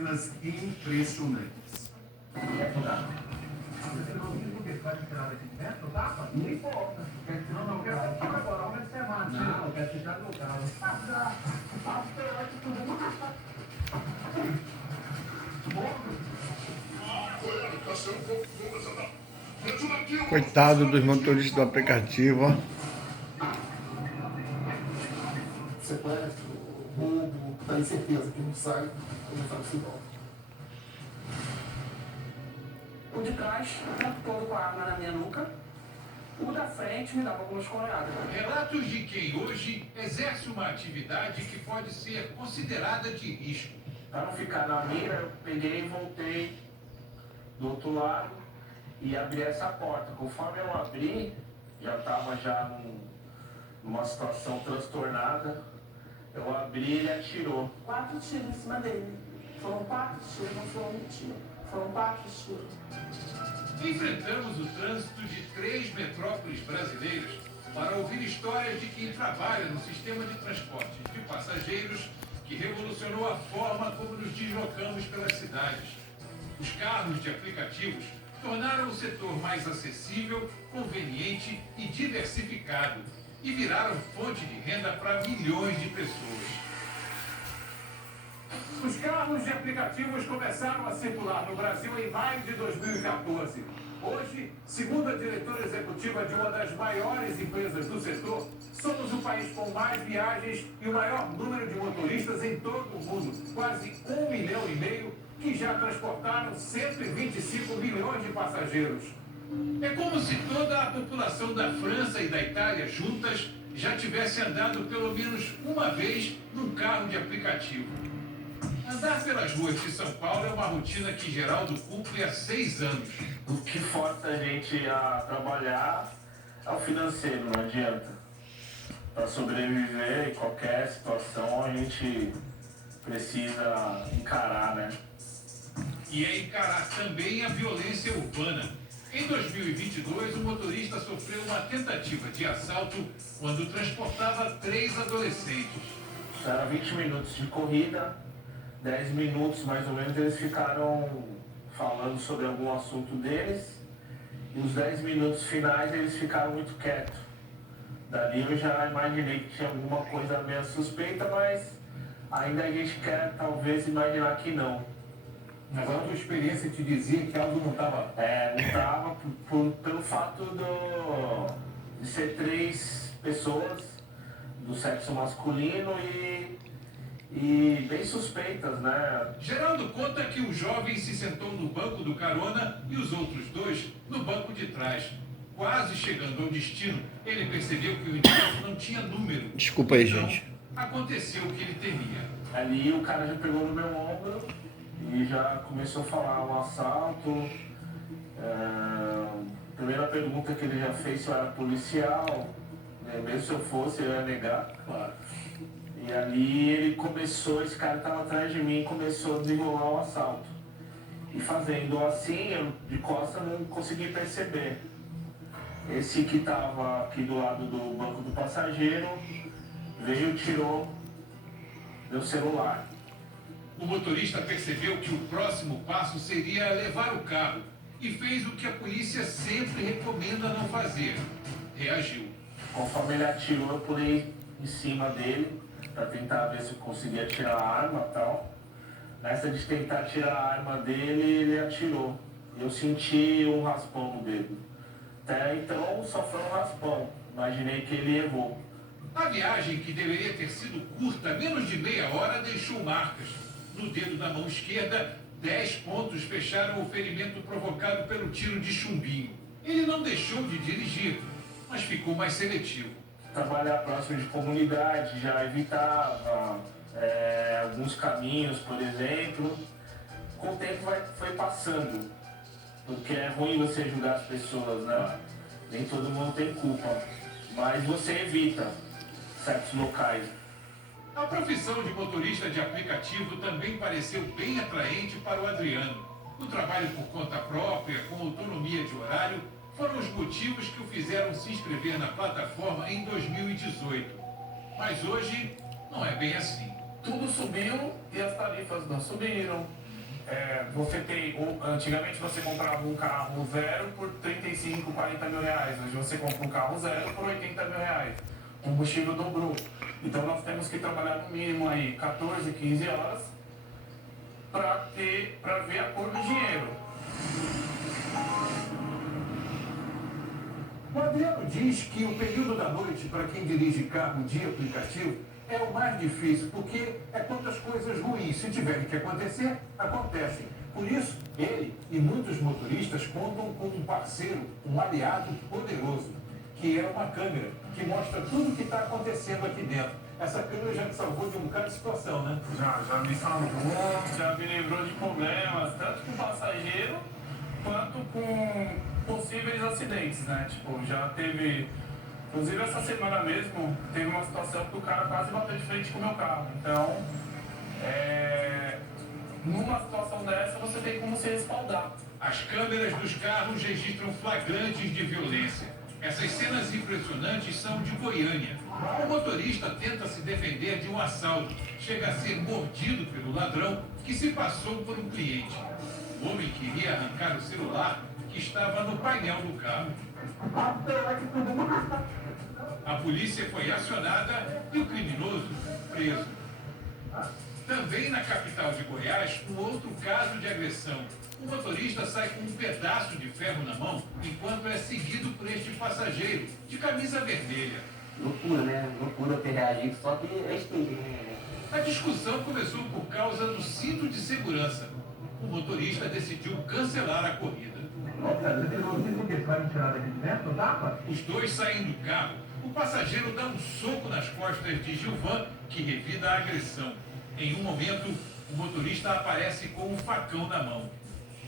cenas impressionantes. Coitado dos motoristas do aplicativo, ó. Sequestro, roubo, tem certeza que não sai, não sabe se volta. O de trás, o tempo todo com a arma na minha nuca. O da frente me dava algumas coronhadas. Relatos de quem hoje exerce uma atividade que pode ser considerada de risco. Para não ficar na mira, eu peguei e voltei do outro lado e abri essa porta. Conforme eu abri, já estava numa situação transtornada. Eu abri e ele atirou. 4 tiros em cima dele. Foram 4 tiros, não foi um tiro. Foram 4 tiros. Enfrentamos o trânsito de 3 metrópoles brasileiras para ouvir histórias de quem trabalha no sistema de transporte de passageiros que revolucionou a forma como nos deslocamos pelas cidades. Os carros de aplicativos tornaram o setor mais acessível, conveniente e diversificado e viraram fonte de renda para milhões de pessoas. Os carros de aplicativos começaram a circular no Brasil em maio de 2014. Hoje, segundo a diretora executiva de uma das maiores empresas do setor, somos o país com mais viagens e o maior número de motoristas em todo o mundo. Quase 1,5 milhão que já transportaram 125 milhões de passageiros. É como se toda a população da França e da Itália juntas já tivesse andado pelo menos uma vez num carro de aplicativo. Andar pelas ruas de São Paulo é uma rotina que Geraldo cumpre há 6 anos. O que força a gente a trabalhar é o financeiro, não adianta. Para sobreviver em qualquer situação, a gente precisa encarar, né? E é encarar também a violência urbana. Em 2022, o motorista sofreu uma tentativa de assalto quando transportava 3 adolescentes. Era 20 minutos de corrida, 10 minutos mais ou menos eles ficaram falando sobre algum assunto deles, e os 10 minutos finais eles ficaram muito quietos. Dali eu já imaginei que tinha alguma coisa meio suspeita, mas ainda a gente quer talvez imaginar que não. Mas a tua experiência te dizia que algo não estava... Não estava pelo fato de ser 3 pessoas do sexo masculino e bem suspeitas, né? Geraldo conta que o jovem se sentou no banco do carona e os outros 2 no banco de trás. Quase chegando ao destino, ele percebeu que o indivíduo não tinha número. Desculpa aí, Então, gente. aconteceu o que ele temia. Ali o cara já pegou no meu ombro e já começou a falar um assalto. A primeira pergunta que ele já fez se eu era policial, né? Mesmo se eu fosse, eu ia negar. Claro. E ali ele começou, esse cara estava atrás de mim e começou a desenrolar o assalto. E fazendo assim, eu de costas não consegui perceber. Esse que estava aqui do lado do banco do passageiro veio e tirou meu celular. O motorista percebeu que o próximo passo seria levar o carro e fez o que a polícia sempre recomenda não fazer. Reagiu. Conforme ele atirou, eu pulei em cima dele para tentar ver se eu conseguia tirar a arma e tal. Nessa de tentar tirar a arma dele, ele atirou. Eu senti um raspão no dedo. Até então só foi um raspão. Imaginei que ele errou. A viagem, que deveria ter sido curta, menos de meia hora, deixou marcas. No dedo da mão esquerda, 10 pontos fecharam o ferimento provocado pelo tiro de chumbinho. Ele não deixou de dirigir, mas ficou mais seletivo. Trabalhar próximo de comunidade já evitava alguns caminhos, por exemplo. Com o tempo foi passando, porque é ruim você julgar as pessoas, né? Nem todo mundo tem culpa, mas você evita certos locais. A profissão de motorista de aplicativo também pareceu bem atraente para o Adriano. O trabalho por conta própria, com autonomia de horário, foram os motivos que o fizeram se inscrever na plataforma em 2018. Mas hoje não é bem assim. Tudo subiu e as tarifas não subiram. Antigamente você comprava um carro zero por 35, 40 mil reais. Hoje você compra um carro zero por 80 mil reais. O combustível dobrou. Então nós temos que trabalhar no mínimo aí 14, 15 horas para ver a cor do dinheiro. O Adriano diz que o período da noite para quem dirige carro de aplicativo é o mais difícil, porque é quando as coisas ruins, se tiverem que acontecer, acontecem. Por isso, ele e muitos motoristas contam com um parceiro, um aliado poderoso, que é uma câmera que mostra tudo o que está acontecendo aqui dentro. Essa câmera já te salvou de um bocado de situação, né? Já me salvou, já me livrou de problemas, tanto com o passageiro quanto com possíveis acidentes, né? Tipo, já teve... Inclusive essa semana mesmo, teve uma situação que o cara quase bateu de frente com o meu carro. Então, numa situação dessa, você tem como se respaldar. As câmeras dos carros registram flagrantes de violência. Essas cenas impressionantes são de Goiânia. O motorista tenta se defender de um assalto. Chega a ser mordido pelo ladrão que se passou por um cliente. O homem queria arrancar o celular que estava no painel do carro. A polícia foi acionada e o criminoso preso. Também na capital de Goiás, um outro caso de agressão. O motorista sai com um pedaço de ferro na mão enquanto é seguido por este passageiro de camisa vermelha. Loucura, né? Loucura ter reagido, só que é extingue, né? A discussão começou por causa do cinto de segurança. O motorista decidiu cancelar a corrida. Os dois saem do carro. O passageiro dá um soco nas costas de Gilvan, que revida a agressão. Em um momento, o motorista aparece com um facão na mão.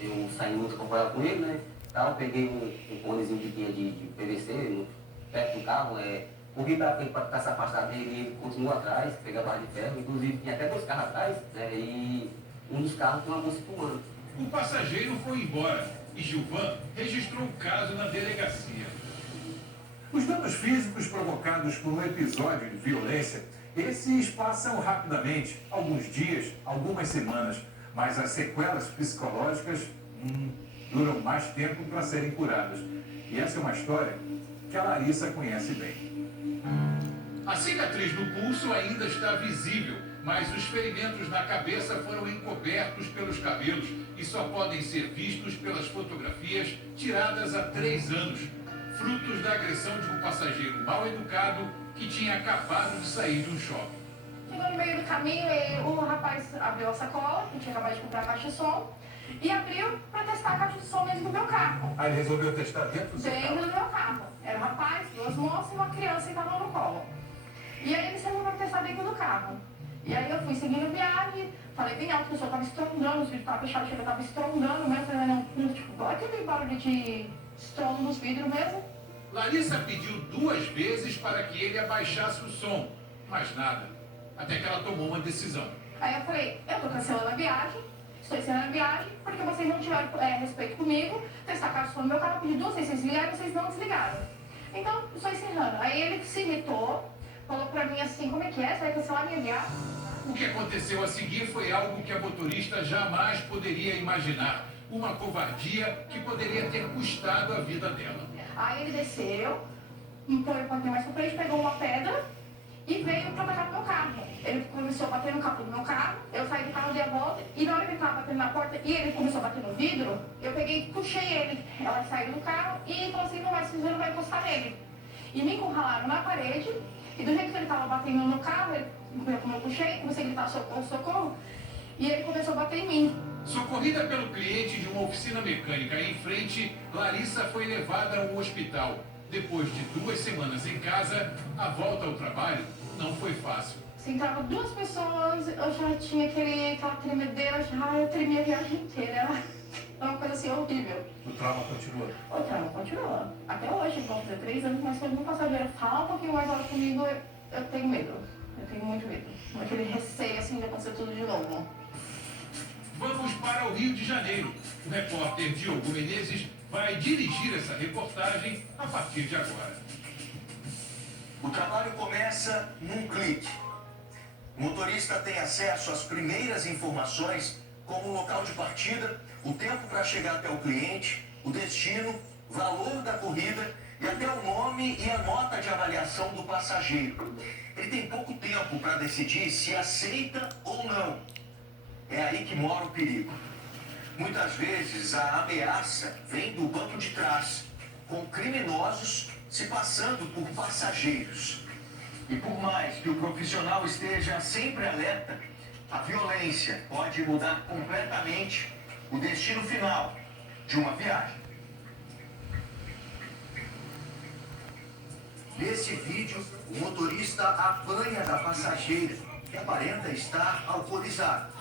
Eu saí muito acompanhado com ele, né? Então, peguei um conezinho que tinha de PVC perto do carro, corri para frente para tentar se afastar dele e ele continuou atrás, peguei a barra de ferro. Inclusive, tinha até 2 carros atrás, né? E um dos carros tinha uma moça fumando. O passageiro foi embora e Gilvan registrou o caso na delegacia. Os danos físicos provocados por um episódio de violência, esses passam rapidamente, alguns dias, algumas semanas, mas as sequelas psicológicas duram mais tempo para serem curadas. E essa é uma história que a Larissa conhece bem. A cicatriz no pulso ainda está visível, mas os ferimentos na cabeça foram encobertos pelos cabelos e só podem ser vistos pelas fotografias tiradas há 3 anos, frutos da agressão de um passageiro mal educado que tinha acabado de sair de um shopping. Chegou no meio do caminho, o rapaz abriu a sacola, que tinha acabado de comprar a caixa de som, e abriu para testar a caixa de som dentro do meu carro. Aí ele resolveu testar dentro do seu Dentro carro? do meu carro. Era um rapaz, 2 moças e uma criança que estavam no colo. E aí ele saiu para testar dentro do carro. E aí eu fui seguindo a viagem, falei bem alto, que o pessoal estava estrondando, os vidros estavam fechados, eu estava estrondando mesmo, falei, não, tipo, aquele barulho de estrondo nos vidros mesmo. Larissa pediu 2 vezes para que ele abaixasse o som, mas nada, até que ela tomou uma decisão. Aí eu falei, eu estou cancelando a viagem, estou encerrando a viagem, porque vocês não tiveram respeito comigo, testar a caixa de som no meu carro, pedi 2 vezes, vocês desligaram, vocês não desligaram. Então, estou encerrando. Aí ele se irritou, falou pra mim assim, como é que é? Você vai cancelar a minha viagem? O que aconteceu a seguir foi algo que a motorista jamais poderia imaginar. Uma covardia que poderia ter custado a vida dela. Aí ele desceu, foi um pouquinho mais pra frente, pegou uma pedra e veio pra atacar no meu carro. Ele começou a bater no capô do meu carro, eu saí do carro, dei a volta, e na hora que ele tava batendo na porta e ele começou a bater no vidro, eu peguei e puxei ele. Ela saiu do carro e falou assim, você não vai encostar nele. E me encurralaram na parede, e do jeito que ele tava batendo no carro, como eu puxei, comecei a gritar socorro, socorro, e ele começou a bater em mim. Socorrida pelo cliente de uma oficina mecânica em frente, Larissa foi levada a um hospital. Depois de 2 semanas em casa, a volta ao trabalho não foi fácil. Se entrava 2 pessoas, eu já tinha aquela tremedeira, eu tremia a viagem inteira. Era uma coisa assim horrível. O trauma continua? O trauma continua. Até hoje, vão fazer 3 anos, mas quando um passageiro fala um pouquinho mais alto comigo, eu tenho medo. Eu tenho muito medo. Aquele receio assim de acontecer tudo de novo. Vamos para o Rio de Janeiro. O repórter Diogo Menezes vai dirigir essa reportagem a partir de agora. O trabalho começa num clique. O motorista tem acesso às primeiras informações como local de partida, o tempo para chegar até o cliente, o destino, valor da corrida e até o nome e a nota de avaliação do passageiro. Ele tem pouco tempo para decidir se aceita ou não. É aí que mora o perigo. Muitas vezes a ameaça vem do banco de trás, com criminosos se passando por passageiros. E por mais que o profissional esteja sempre alerta, a violência pode mudar completamente o destino final de uma viagem. Nesse vídeo, o motorista apanha da passageira, que aparenta estar alcoolizado.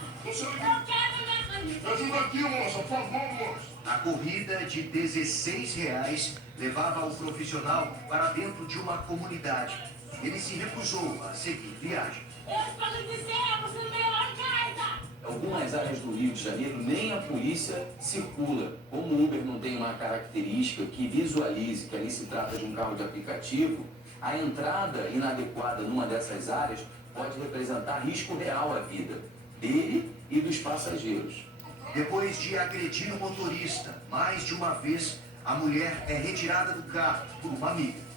Ajuda aqui, moça, por favor, moça. A corrida de R$16 levava o profissional para dentro de uma comunidade. Ele se recusou a seguir viagem. Algumas áreas do Rio de Janeiro nem a polícia circula. Como o Uber não tem uma característica que visualize que ali se trata de um carro de aplicativo, a entrada inadequada numa dessas áreas pode representar risco real à vida dele e dos passageiros. Depois de agredir o motorista mais de uma vez, a mulher é retirada do carro por uma amiga.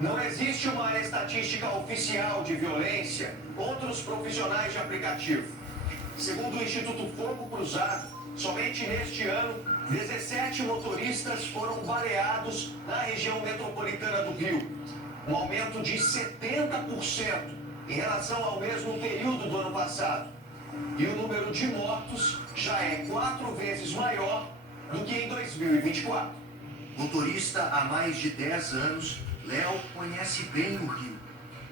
Não existe uma estatística oficial de violência contra os profissionais de aplicativo. Segundo o Instituto Fogo Cruzado, somente neste ano, 17 motoristas foram baleados na região metropolitana do Rio. Um aumento de 70% em relação ao mesmo período do ano passado. E o número de mortos já é 4 vezes maior do que em 2024. Motorista há mais de 10 anos, Léo conhece bem o Rio.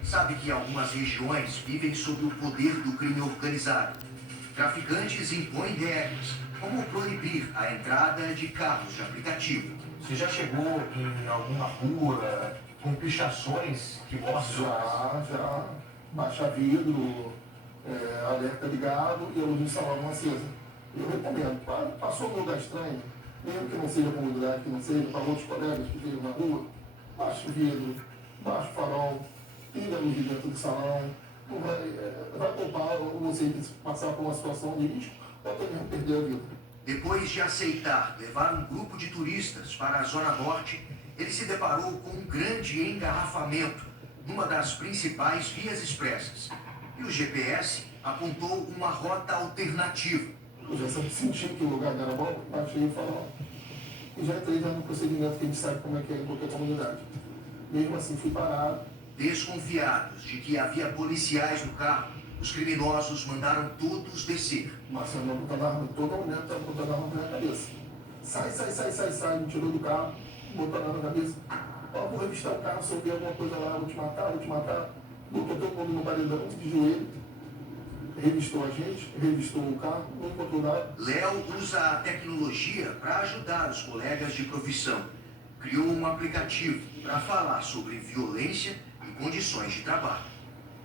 Sabe que algumas regiões vivem sob o poder do crime organizado. Traficantes impõem regras, como proibir a entrada de carros de aplicativo. Você já chegou em alguma rua com pichações que mostram? Já. Baixa vidro, alerta ligado e a luz do salão acesa. Eu recomendo. Passou um lugar estranho, mesmo que não seja comunidade, que não seja para outros colegas que vivem na rua, baixa o vidro, baixa o farol, liga a luz de dentro do salão. Vai poupar você passar por uma situação de risco ou até mesmo perder a vida. Depois de aceitar levar um grupo de turistas para a Zona Norte, ele se deparou com um grande engarrafamento numa das principais vias expressas. E o GPS apontou uma rota alternativa. Eu já senti que o lugar não era bom, baixei o farol. E já entrei no procedimento que a gente sabe como é que é em qualquer comunidade. Mesmo assim, fui parado. Desconfiados de que havia policiais no carro, os criminosos mandaram todos descer. Marcelo me apontando a arma, todo momento estava apontando a arma na minha cabeça. Sai, me tirou do carro, botou a arma na cabeça. Vou revistar o carro, se eu ver alguma coisa lá, vou te matar. Botou todo mundo no paredão, de joelho. Revistou a gente, revistou o carro, não encontrou nada. Léo usa a tecnologia para ajudar os colegas de profissão. Criou um aplicativo para falar sobre violência e condições de trabalho.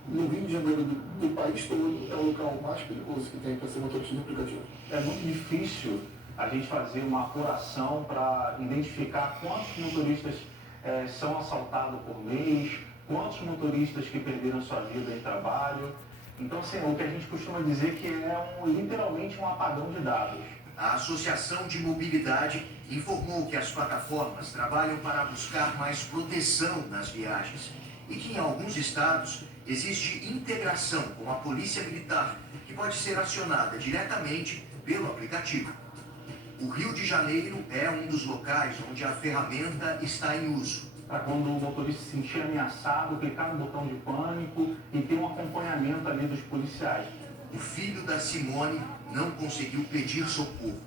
No Rio de Janeiro do país todo, é o local mais perigoso que tem para ser motorista de aplicativo. É muito difícil a gente fazer uma apuração para identificar quantos motoristas são assaltados por mês, quantos motoristas que perderam sua vida em trabalho. Então, assim, o que a gente costuma dizer que é literalmente um apagão de dados. A Associação de Mobilidade informou que as plataformas trabalham para buscar mais proteção nas viagens e que em alguns estados existe integração com a Polícia Militar, que pode ser acionada diretamente pelo aplicativo. O Rio de Janeiro é um dos locais onde a ferramenta está em uso. Para quando o motorista se sentir ameaçado, clicar no botão de pânico e ter um acompanhamento ali dos policiais. O filho da Simone não conseguiu pedir socorro.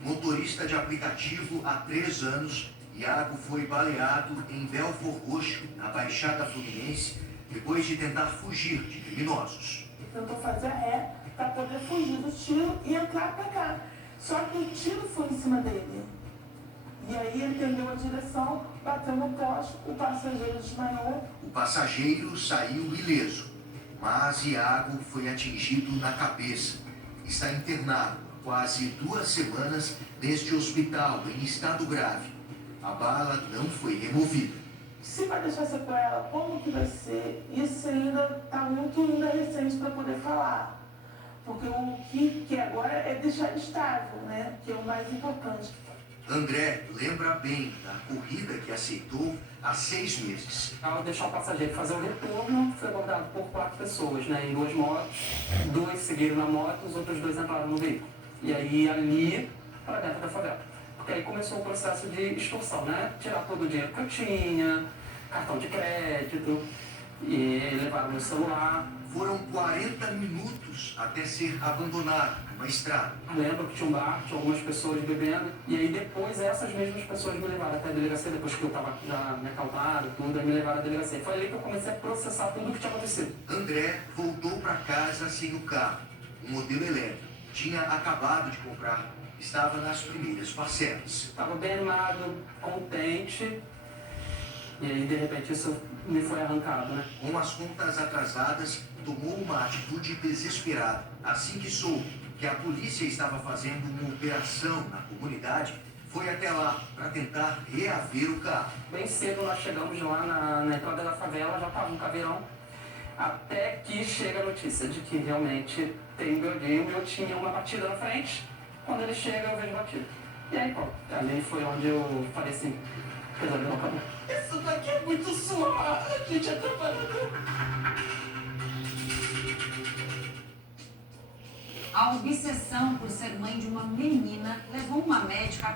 Motorista de aplicativo há 3 anos, Iago foi baleado em Belford Roxo, na Baixada Fluminense, depois de tentar fugir de criminosos. Tentou fazer ré para poder fugir do tiro e entrar para cá. Só que o tiro foi em cima dele. E aí ele perdeu a direção, bateu no poste, o passageiro desmaiou. O passageiro saiu ileso, mas Iago foi atingido na cabeça. Está internado há quase 2 semanas neste hospital em estado grave. A bala não foi removida. Se vai deixar sequela, como que vai ser? Isso ainda está muito recente para poder falar. Porque o que agora é deixar ele estável, né? Que é o mais importante. André lembra bem da corrida que aceitou há 6 meses. Ao deixar o passageiro fazer o retorno, foi abordado por 4 pessoas, né, em 2 motos. 2 seguiram na moto, os outros 2 entraram no veículo. E aí, ali, para dentro da favela. Porque aí começou o processo de extorsão, né? Tirar todo o dinheiro que eu tinha, cartão de crédito, e levaram meu celular. Foram 40 minutos até ser abandonado numa estrada. Lembro que tinha um bar, tinha algumas pessoas bebendo, e aí depois essas mesmas pessoas me levaram até a delegacia, depois que eu estava já me acalmado, tudo, aí me levaram à delegacia. Foi ali que eu comecei a processar tudo o que tinha acontecido. André voltou para casa sem o carro, um modelo elétrico. Tinha acabado de comprar, estava nas primeiras parcelas. Estava bem animado, contente, e aí de repente isso me foi arrancado, né? Com as contas atrasadas, tomou uma atitude desesperada. Assim que soube que a polícia estava fazendo uma operação na comunidade, foi até lá para tentar reaver o carro. Bem cedo nós chegamos lá na entrada da favela, já estava um caveirão, até que chega a notícia de que realmente tem um BOD. O meu tinha uma batida na frente, quando ele chega eu vejo batida. E aí, pronto, ali foi onde eu falei assim, pesadelo acabou. Isso daqui é muito suave, a gente é trabalhador. A obsessão por ser mãe de uma menina levou uma médica